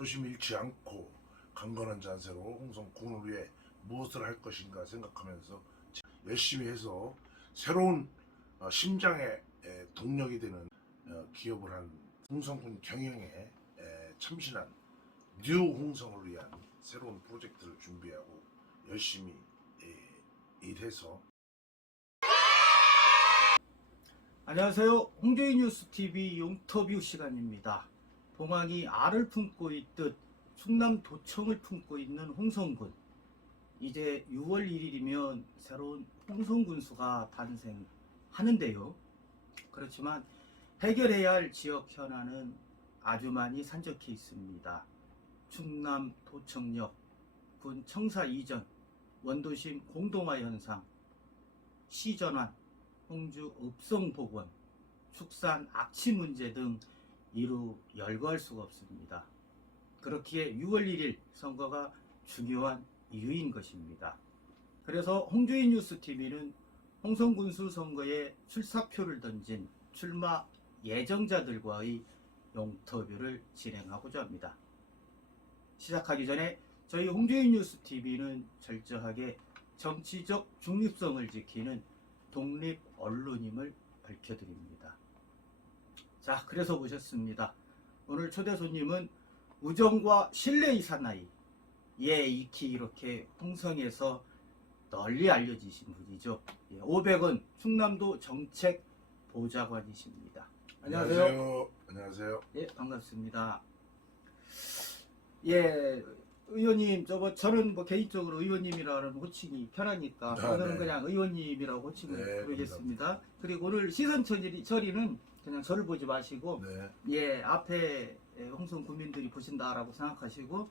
초심 잃지 않고 강건한 자세로 홍성 군을 위해 무엇을 할 것인가 생각하면서 열심히 해서 새로운 심장의 동력이 되는 기업을 한 홍성군 경영에 참신한 뉴 홍성을 위한 새로운 프로젝트를 준비하고 열심히 일해서. 안녕하세요. 홍조희 뉴스TV 용터뷰 시간입니다. 봉황이 알을 품고 있듯 충남 도청을 품고 있는 홍성군. 이제 6월 1일이면 새로운 홍성군수가 탄생하는데요. 그렇지만 해결해야 할 지역 현안은 아주 많이 산적해 있습니다. 충남 도청역, 군 청사 이전, 원도심 공동화 현상, 시전환, 홍주 읍성 복원, 축산 악취 문제 등 이루 열거할 수가 없습니다. 그렇기에 6월 1일 선거가 중요한 이유인 것입니다. 그래서 홍조희 뉴스TV는 홍성군수 선거에 출사표를 던진 출마 예정자들과의 용터뷰를 진행하고자 합니다. 시작하기 전에 저희 홍조희 뉴스TV는 철저하게 정치적 중립성을 지키는 독립 언론임을 밝혀드립니다. 자, 그래서 모셨습니다. 오늘 초대 손님은 우정과 신뢰의 사나이, 익히 이렇게 홍성에서 널리 알려지신 분이죠. 500원 충남도 정책 보좌관이십니다. 안녕하세요. 안녕하세요. 예, 반갑습니다. 의원님, 저는 개인적으로 의원님이라는 호칭이 편하니까 오늘은 네. 그냥 의원님이라고 호칭을 부르겠습니다. 감사합니다. 그리고 오늘 시선 처리는 그냥 저를 보지 마시고 앞에 홍성 구민들이 보신다라고 생각하시고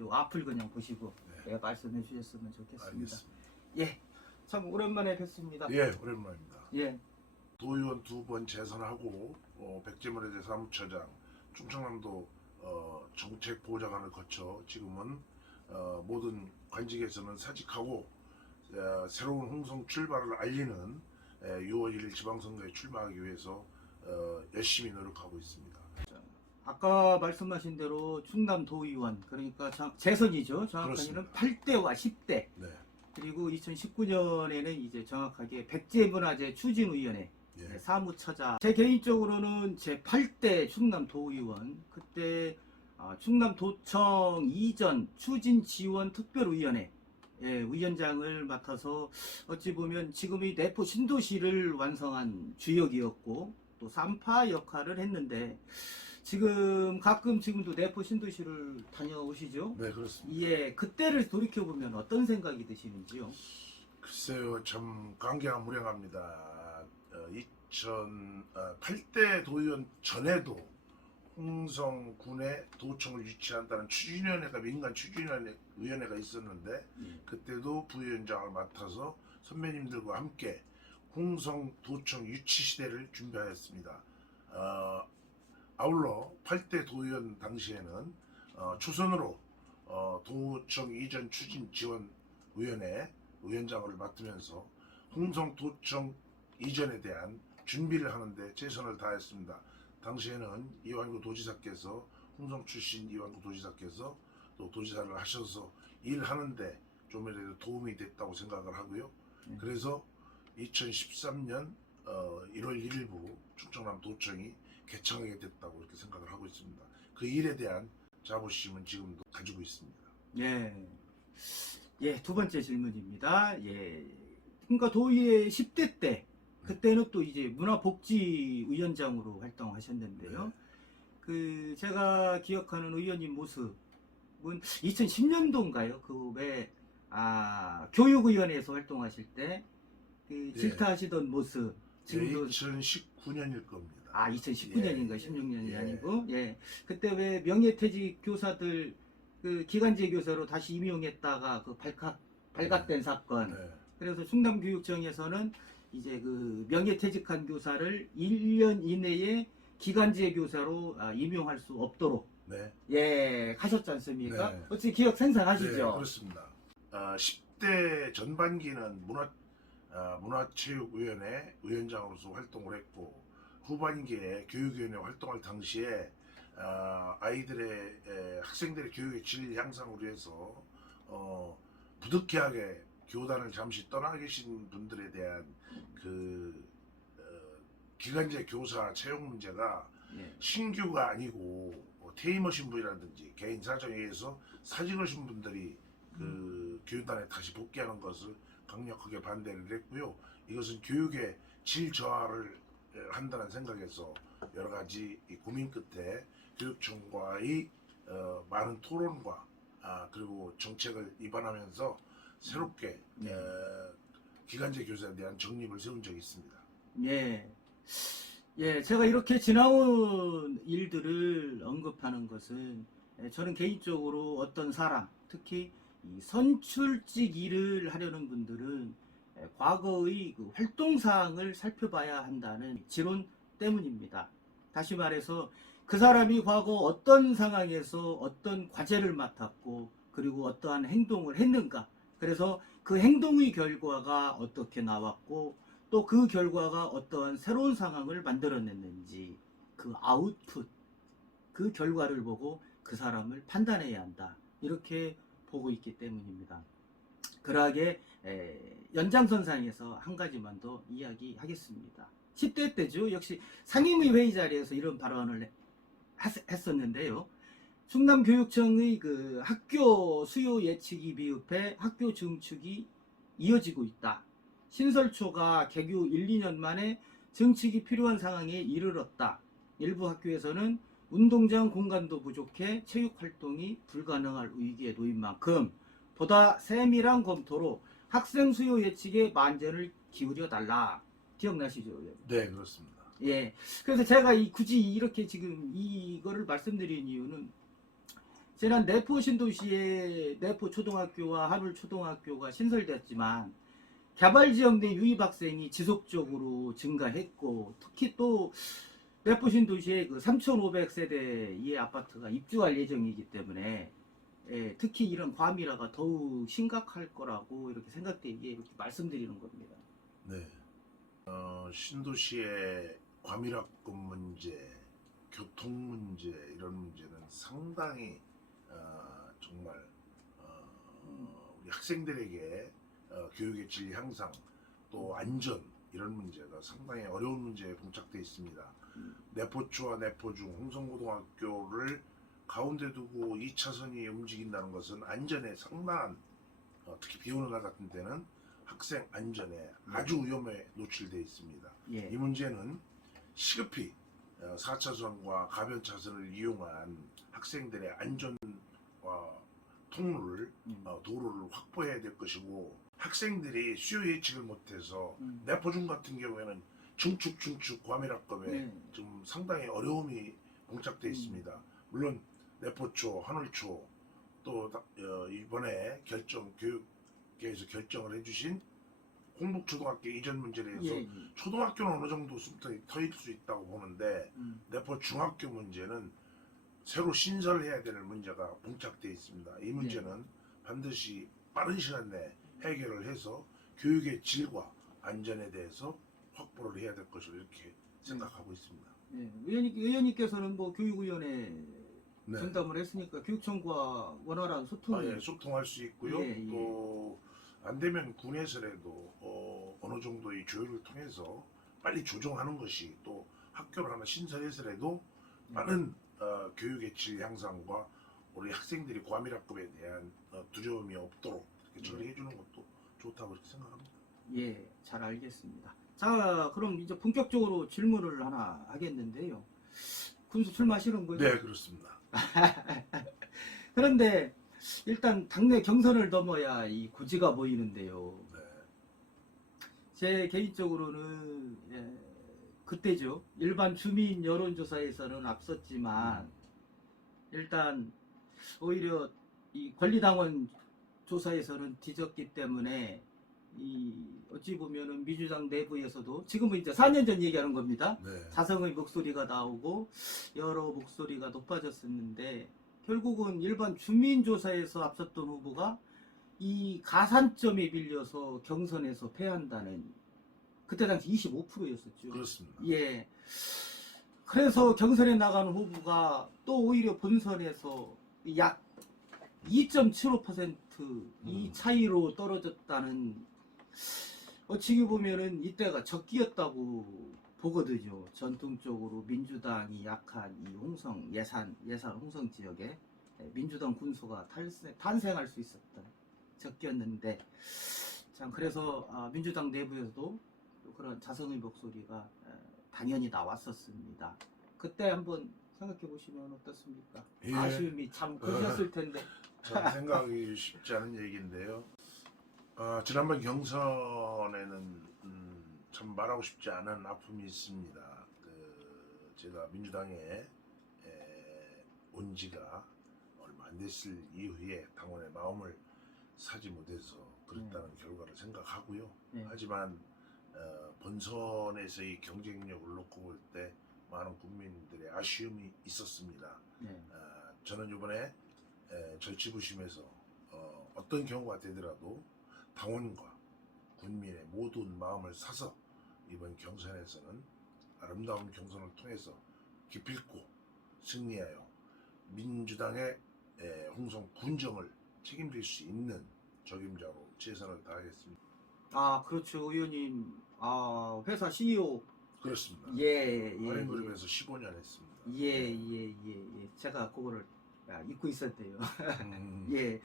요 앞을 그냥 보시고 말씀해 주셨으면 좋겠습니다. 알겠습니다. 참 오랜만에 뵙습니다. 오랜만입니다. 예. 도의원 2번 재선하고 백제문화재 사무처장, 충청남도 정책보좌관을 거쳐 지금은 모든 관직에서는 사직하고 새로운 홍성 출발을 알리는 6월 1일 지방선거에 출마하기 위해서 열심히 노력하고 있습니다. 아까 말씀하신 대로 충남도의원, 그러니까 재선이죠. 정확하게는 8대와 10대. 네. 그리고 2019년에는 이제 정확하게 백제문화재 추진위원회 사무처장. 제 개인적으로는 제 8대 충남도의원, 그때 충남도청 이전 추진지원특별위원회 위원장을 맡아서 어찌 보면 지금의 내포 신도시를 완성한 주역이었고 또 산파 역할을 했는데 가끔 지금도 내포 신도시를 다녀오시죠? 네, 그렇습니다. 그때를 돌이켜보면 어떤 생각이 드시는지요? 글쎄요, 참 감개무량합니다. 2008대 도의원 전에도 홍성군에 도청을 유치한다는 추진위원회가 민간 추진위원회가 있었는데 그때도 부위원장을 맡아서 선배님들과 함께 홍성 도청 유치 시대를 준비하였습니다. 아울러 8대 도의원 당시에는 초선으로 도청 이전 추진 지원 위원회 위원장을 맡으면서 홍성 도청 이전에 대한 준비를 하는데 최선을 다했습니다. 당시에는 이완구 도지사께서 홍성 출신 이완구 도지사께서 또 도지사를 하셔서 일하는데 좀이라도 도움이 됐다고 생각을 하고요. 그래서 2013년 1월 1일부 충청남 도청이 개청하게 됐다고 이렇게 생각을 하고 있습니다. 그 일에 대한 자부심은 지금도 가지고 있습니다. 두 번째 질문입니다. 그러니까 도의회 10대 때 그때는 또 이제 문화복지위원장으로 활동하셨는데요. 제가 기억하는 의원님 모습은 2010년도인가요? 교육위원회에서 활동하실 때 질타하시던 모습. 지금도 2019년일 겁니다. 2019년인가 16년이 아니고 그때 왜 명예퇴직 교사들 기간제 교사로 다시 임용했다가 발각된 사건. 그래서 충남교육청에서는 이제 명예퇴직한 교사를 1년 이내에 기간제 교사로 임용할 수 없도록 하셨지 않습니까? 어찌 기억 생생하시죠? 네, 그렇습니다. 10대 전반기는 문화체육위원회 위원장으로서 활동을 했고 후반기에 교육위원회 활동할 당시에 아이들의 학생들의 교육의 질 향상을 위해서 부득이하게 교단을 잠시 떠나 계신 분들에 대한 그 기간제 교사 채용 문제가 예. 신규가 아니고 퇴임하신 분이라든지 개인 사정에 의해서 사직하신 분들이 그 교단에 다시 복귀하는 것을 강력하게 반대를 했고요. 이것은 교육의 질 저하를 한다는 생각에서 여러 가지 이 고민 끝에 교육청과의 많은 토론과 그리고 정책을 입안하면서 새롭게 기간제 교사에 대한 정립을 세운 적이 있습니다. 예. 예, 제가 이렇게 지나온 일들을 언급하는 것은 저는 개인적으로 어떤 사람, 특히 이 선출직 일을 하려는 분들은 과거의 그 활동사항을 살펴봐야 한다는 지론 때문입니다. 다시 말해서 그 사람이 과거 어떤 상황에서 어떤 과제를 맡았고 그리고 어떠한 행동을 했는가, 그래서 그 행동의 결과가 어떻게 나왔고 또 그 결과가 어떠한 새로운 상황을 만들어냈는지 그 아웃풋, 그 결과를 보고 그 사람을 판단해야 한다, 이렇게 보고 있기 때문입니다. 그러하게 연장선상에서 한 가지만 더 이야기하겠습니다. 10대 때죠. 역시 상임위 회의 자리에서 이런 발언을 했었는데요. 충남교육청의 그 학교 수요 예측이 미흡해 학교 증축이 이어지고 있다. 신설초가 개교 1, 2년 만에 증축이 필요한 상황에 이르렀다. 일부 학교에서는 운동장 공간도 부족해 체육활동이 불가능할 위기에 놓인 만큼 보다 세밀한 검토로 학생 수요 예측에 만전을 기울여 달라. 기억나시죠? 네, 그렇습니다. 예. 그래서 제가 굳이 이렇게 지금 이거를 말씀드린 이유는 지난 내포 신도시에 내포 초등학교와 하늘 초등학교가 신설되었지만 개발 지역 내 유입 학생이 지속적으로 증가했고, 특히 또 내포 신도시에 그 3,500세대의 아파트가 입주할 예정이기 때문에 특히 이런 과밀화가 더욱 심각할 거라고 이렇게 생각되기에 이렇게 말씀드리는 겁니다. 네. 신도시의 과밀학급 문제, 교통 문제, 이런 문제는 상당히 정말 우리 학생들에게 교육의 질 향상 또 안전, 이런 문제가 상당히 어려운 문제에 봉착되어 있습니다. 내포초와 내포중 홍성고등학교를 가운데 두고 2차선이 움직인다는 것은 안전에 상당한, 특히 비 오는 날 같은 때는 학생 안전에 아주 위험에 노출되어 있습니다. 예. 이 문제는 시급히 4차선과 가변차선을 이용한 학생들의 안전과 통로를 도로를 확보해야 될 것이고, 학생들이 수요 예측을 못해서 내포중 같은 경우에는 중축 과밀학급에 좀 상당히 어려움이 봉착되어 있습니다. 물론 내포초, 하늘초, 또 이번에 교육계에서 결정을 해주신 홍북초등학교 이전 문제에 대해서 초등학교는 어느 정도 숨통이 터일 수 있다고 보는데 내포 중학교 문제는 새로 신설해야 될 문제가 봉착되어 있습니다. 이 문제는 반드시 빠른 시간 내에 해결을 해서 교육의 질과 안전에 대해서 확보를 해야 될 것으로 이렇게 생각하고 있습니다. 네. 의원님께서는 뭐 교육위원회 전담을 했으니까 교육청과 원활한 소통을 소통할 수 있고요. 또 안 되면 군에서라도 어느 정도의 조율을 통해서 빨리 조정하는 것이, 또 학교를 하나 신설해서라도 많은 교육의 질 향상과 우리 학생들이 과밀학급에 대한 두려움이 없도록 이렇게 처리해 주는 것도 좋다고 이렇게 생각합니다. 예, 잘 알겠습니다. 자, 그럼 이제 본격적으로 질문을 하나 하겠는데요. 군수 술 마시는 거예요? 네, 그렇습니다. 그런데 일단 당내 경선을 넘어야 이 고지가 보이는데요. 네. 제 개인적으로는 그때죠. 일반 주민 여론조사에서는 앞섰지만 일단 오히려 이 권리당원 조사에서는 뒤졌기 때문에 어찌 보면은 민주당 내부에서도 지금은 이제 4년 전 얘기하는 겁니다. 자성의 목소리가 나오고 여러 목소리가 높아졌었는데 결국은 일반 주민조사에서 앞섰던 후보가 이 가산점에 빌려서 경선에서 패한다는, 그때 당시 25%였었죠. 그렇습니다. 예. 그래서 경선에 나가는 후보가 또 오히려 본선에서 약 2.75%이 차이로 떨어졌다는, 어찌 보면은 이때가 적기였다고 보거든요. 전통적으로 민주당이 약한 이 홍성 예산 홍성 지역에 민주당 군수가 탄생할 수 있었던 적기였는데, 참 그래서 민주당 내부에서도 그런 자성의 목소리가 당연히 나왔었습니다. 그때 한번 생각해 보시면 어떻습니까? 예. 아쉬움이 참 크셨을 텐데. 참 생각이 쉽지 않은 얘기인데요. 지난번 경선에는 참 말하고 싶지 않은 아픔이 있습니다. 제가 민주당에 온 지가 얼마 안 됐을 이후에 당원의 마음을 사지 못해서 그랬다는 결과를 생각하고요. 네. 하지만 본선에서의 경쟁력을 놓고 볼 때 많은 국민들의 아쉬움이 있었습니다. 네. 저는 이번에 절치부심에서 어떤 경우가 되더라도 당원과 국민의 모든 마음을 사서 이번 경선에서는 아름다운 경선을 통해서 기필코 승리하여 민주당의 홍성 군정을 책임질 수 있는 적임자로 최선을 다하겠습니다. 그렇죠, 의원님. 회사 CEO. 그렇습니다. 예. 한인그룹에서 15년 했습니다. 예. 제가 그거를 잊고 있었대요. 예.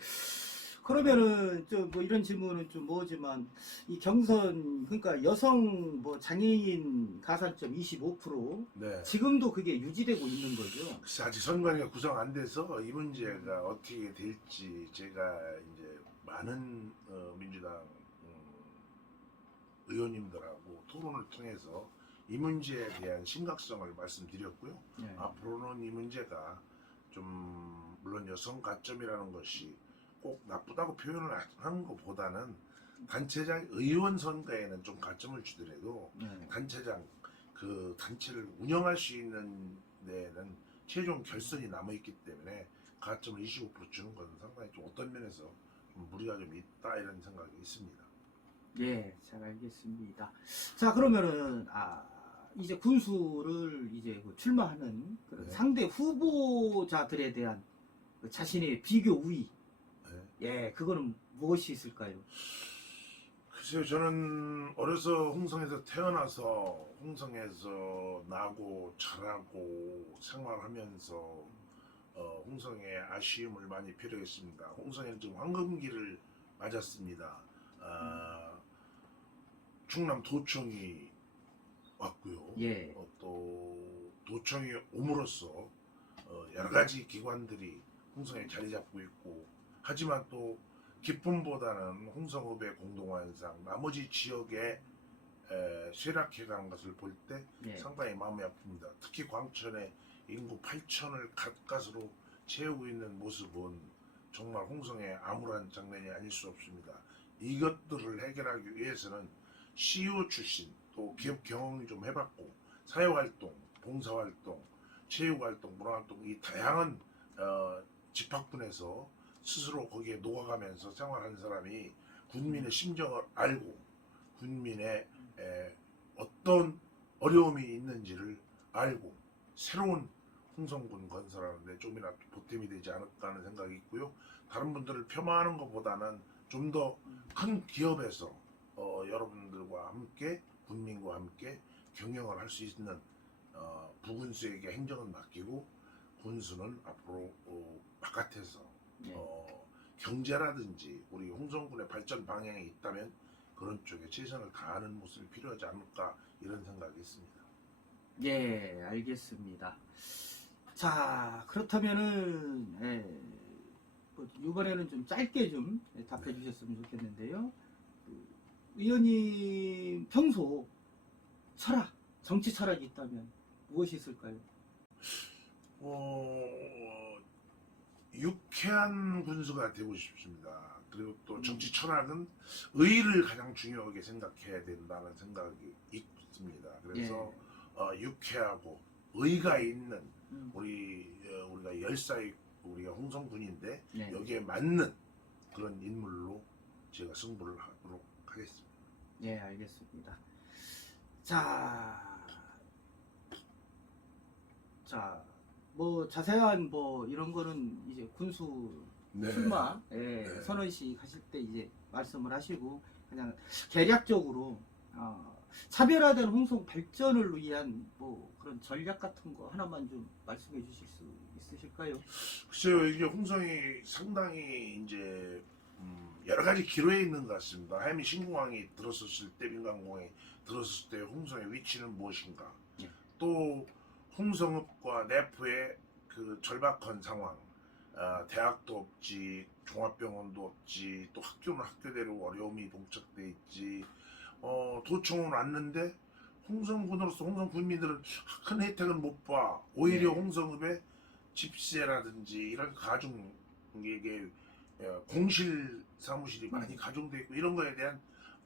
그러면은 좀 뭐 이런 질문은 좀 뭐지만, 이 경선, 그러니까 여성 뭐 장애인 가산점 25%, 네. 지금도 그게 유지되고 있는 거죠. 글쎄, 아직 선관위가 구성 안 돼서 이 문제가 어떻게 될지 제가 이제 많은 민주당 의원님들하고 토론을 통해서 이 문제에 대한 심각성을 말씀드렸고요. 네. 앞으로는 이 문제가 좀 물론 여성 가점이라는 것이 꼭 나쁘다고 표현을 하는 것보다는 단체장 의원 선거에는 좀 가점을 주더라도 네. 단체장 그 단체를 운영할 수 있는 데는 최종 결선이 남아 있기 때문에 가점을 25% 주는 것은 상당히 좀 어떤 면에서 좀 무리가 좀 있다 이런 생각이 있습니다. 예, 잘 알겠습니다. 자, 그러면은 이제 군수를 이제 출마하는 그런 네. 상대 후보자들에 대한 그 자신의 비교 우위, 네. 예, 그거는 무엇이 있을까요? 글쎄요, 저는 어려서 홍성에서 태어나서 홍성에서 나고 자라고 생활하면서 홍성의 아쉬움을 많이 표력했습니다. 홍성에는 지금 황금기를 맞았습니다. 충남 도청이 왔고요. 예. 또 도청이 옴으로써 여러 가지 기관들이 홍성에 자리 잡고 있고, 하지만 또 기쁨보다는 홍성읍의 공동환상, 나머지 지역에 쇠락해가는 것을 볼 때 예. 상당히 마음이 아픕니다. 특히 광천의 인구 8천을 가까스로 채우고 있는 모습은 정말 홍성의 암울한 장면이 아닐 수 없습니다. 이것들을 해결하기 위해서는 CEO 출신, 또 기업 경험이 좀 해봤고, 사회활동, 봉사활동, 체육활동, 문화활동, 이 다양한 집합군에서 스스로 거기에 녹아가면서 생활하는 사람이 군민의 심정을 알고 군민의 어떤 어려움이 있는지를 알고 새로운 홍성군 건설하는데 좀이라도 보탬이 되지 않을까 하는 생각이 있고요. 다른 분들을 폄하하는 것보다는 좀 더 큰 기업에서 여러분들과 함께 군민과 함께 경영을 할 수 있는 부군수에게 행정은 맡기고 군수는 앞으로 바깥에서 예. 경제라든지 우리 홍성군의 발전 방향이 있다면 그런 쪽에 최선을 다하는 모습이 필요하지 않을까 이런 생각이 있습니다. 예, 알겠습니다. 자, 그렇다면은 뭐 이번에는 좀 짧게 좀 답해 주셨으면 좋겠는데요. 의원님 평소 철학, 정치 철학이 있다면 무엇이 있을까요? 유쾌한 군수가 되고 싶습니다. 그리고 또 정치 철학은 의의를 가장 중요하게 생각해야 된다는 생각이 있습니다. 그래서 유쾌하고 의의가 있는 우리가 열사의 우리가 홍성군인데 네. 여기에 맞는 그런 인물로 제가 승부를 하도록 하겠습니다. 예, 알겠습니다. 자, 자, 뭐 자세한 뭐 이런 거는 이제 군수 네. 출마 네. 선언식 하실 때 이제 말씀을 하시고 그냥 개략적으로 차별화된 홍성 발전을 위한 뭐 그런 전략 같은 거 하나만 좀 말씀해 주실 수 있으실까요? 글쎄요, 이게 홍성이 상당히 이제 여러 가지 기로에 있는 것 같습니다. 해미 신공항이 들었었을 때, 민간공항이 들었을 때 홍성의 위치는 무엇인가? 예. 또 홍성읍과 내부의 그 절박한 상황, 대학도 없지, 종합병원도 없지, 또 학교는 학교대로 어려움이 봉착돼 있지. 도청은 왔는데 홍성군으로서 홍성 군민들은 큰 혜택은 못 봐. 오히려 네. 홍성읍의 집세라든지 이런 가중에게 공실 사무실이 많이 가중돼 있고 이런 거에 대한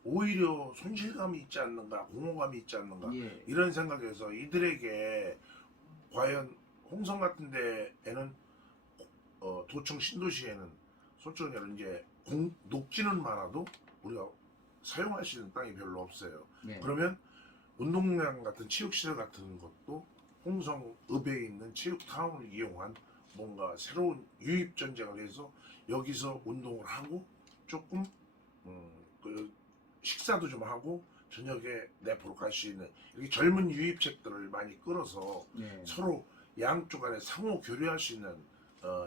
오히려 손실감이 있지 않는가, 공허감이 있지 않는가 예. 이런 생각에서 이들에게 과연 홍성 같은 데에는 도청 신도시에는 솔직히 말하면 이제 녹지는 많아도 우리가 사용할 수 있는 땅이 별로 없어요. 네. 그러면 운동장 같은 체육시설 같은 것도 홍성읍에 있는 체육타운을 이용한 뭔가 새로운 유입전쟁을 해서 여기서 운동을 하고 조금 그 식사도 좀 하고 저녁에 내포로 갈 수 있는 이렇게 젊은 유입책들을 많이 끌어서 네. 서로 양쪽 간에 상호 교류할 수 있는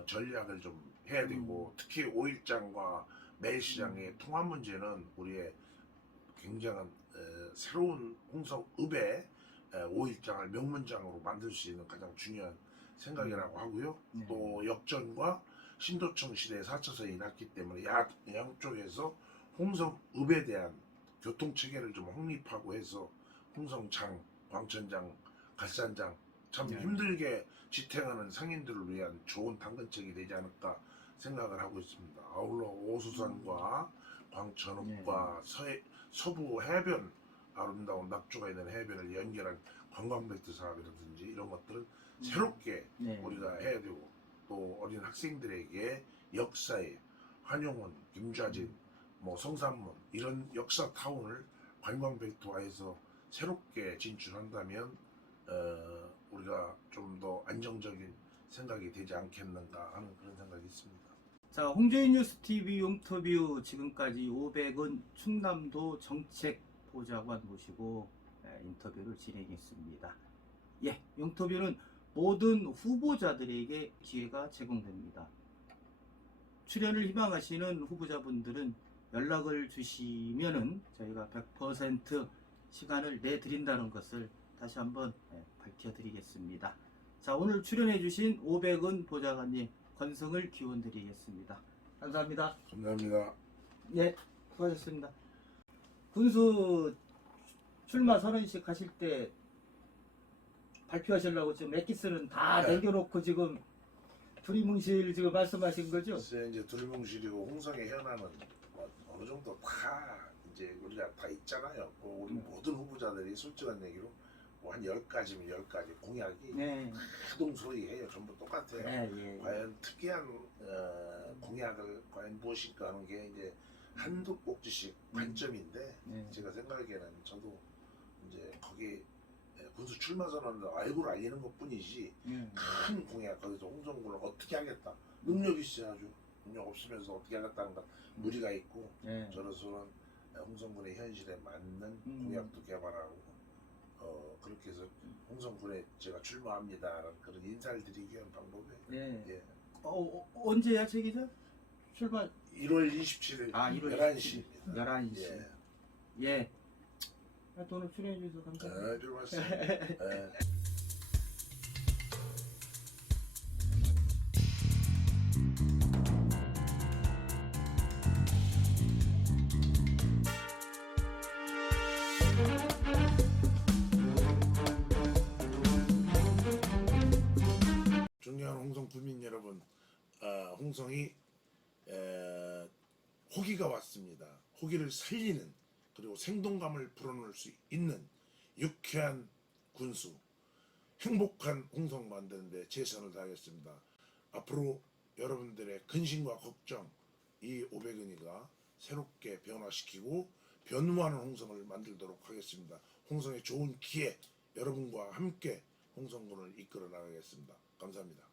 전략을 좀 해야 되고 특히 오일장과 매일시장의 통합 문제는 우리의 굉장한 새로운 홍성읍의 오일장을 명문장으로 만들 수 있는 가장 중요한 생각이라고 하고요. 네. 또 역전과 신도청 시대에 4차선이 났기 때문에 양쪽에서 홍성읍에 대한 교통체계를 좀 확립하고 해서 홍성장, 광천장, 갈산장 참 네. 힘들게 지탱하는 상인들을 위한 좋은 당근책이 되지 않을까 생각을 하고 있습니다. 아울러 오수산과 광천읍과 서부 해변 아름다운 낙조가 있는 해변을 연결한 관광벨트 사업이라든지 이런 것들은 새롭게 네. 우리가 해야 되고 또 어린 학생들에게 역사에 한용운, 김좌진, 뭐 성산문 이런 역사 타운을 관광벨트화해서 새롭게 진출한다면 우리가 좀 더 안정적인 생각이 되지 않겠는가 하는 그런 생각이 있습니다. 자, 홍조인 뉴스 TV 용터뷰 지금까지 500은 충남도 정책보좌관 모시고 인터뷰를 진행했습니다. 예, 용터뷰는 모든 후보자들에게 기회가 제공됩니다. 출연을 희망하시는 후보자분들은 연락을 주시면은 저희가 100% 시간을 내드린다는 것을 다시 한번 밝혀드리겠습니다. 자, 오늘 출연해주신 500은 보좌관님 건승을 기원드리겠습니다. 감사합니다. 감사합니다. 네, 수고하셨습니다. 군수 출마 선언식 하실 때 발표하시려고 지금 엑기스는 다 네. 남겨놓고 지금 두리뭉실 지금 말씀하신 거죠? 글쎄 이제 두리뭉실이고 홍성의 현안은 뭐 어느 정도 다 이제 우리가 다 있잖아요. 우리 모든 후보자들이 솔직한 얘기로 뭐 한 10가지면 10가지 공약이 네. 하동소이해요. 전부 똑같아요. 네, 예. 과연 특이한 공약을 과연 무엇일까 하는 게 이제 한두 꼭지씩 관점인데 네. 제가 생각하기에는 저도 이제 거기 군수 출마 선언을 알고를 알리는 것 뿐이지 큰 공약 거기서 홍성군을 어떻게 하겠다 능력 있어야죠. 능력 없으면서 어떻게 하겠다는 건 무리가 있고 네. 저로서는 홍성군의 현실에 맞는 공약도 개발하고 그렇게 해서 홍성군에 제가 출마합니다라는 그런 인사를 드리기 위한 방법이에요. 네. 예. 언제야, 제 기자? 출마 1월 27일 1월 11시입니다. 11시. 예. 예. 오늘 출연해 주셔서 감사합니다. 별 말씀. 예. 존경하는 홍성 구민 여러분, 홍성이 호기가 왔습니다. 호기를 살리는 그리고 생동감을 불어넣을 수 있는 유쾌한 군수, 행복한 홍성 만드는데 최선을 다하겠습니다. 앞으로 여러분들의 근심과 걱정 이 500원이가 새롭게 변화시키고 변화하는 홍성을 만들도록 하겠습니다. 홍성의 좋은 기회 여러분과 함께 홍성군을 이끌어 나가겠습니다. 감사합니다.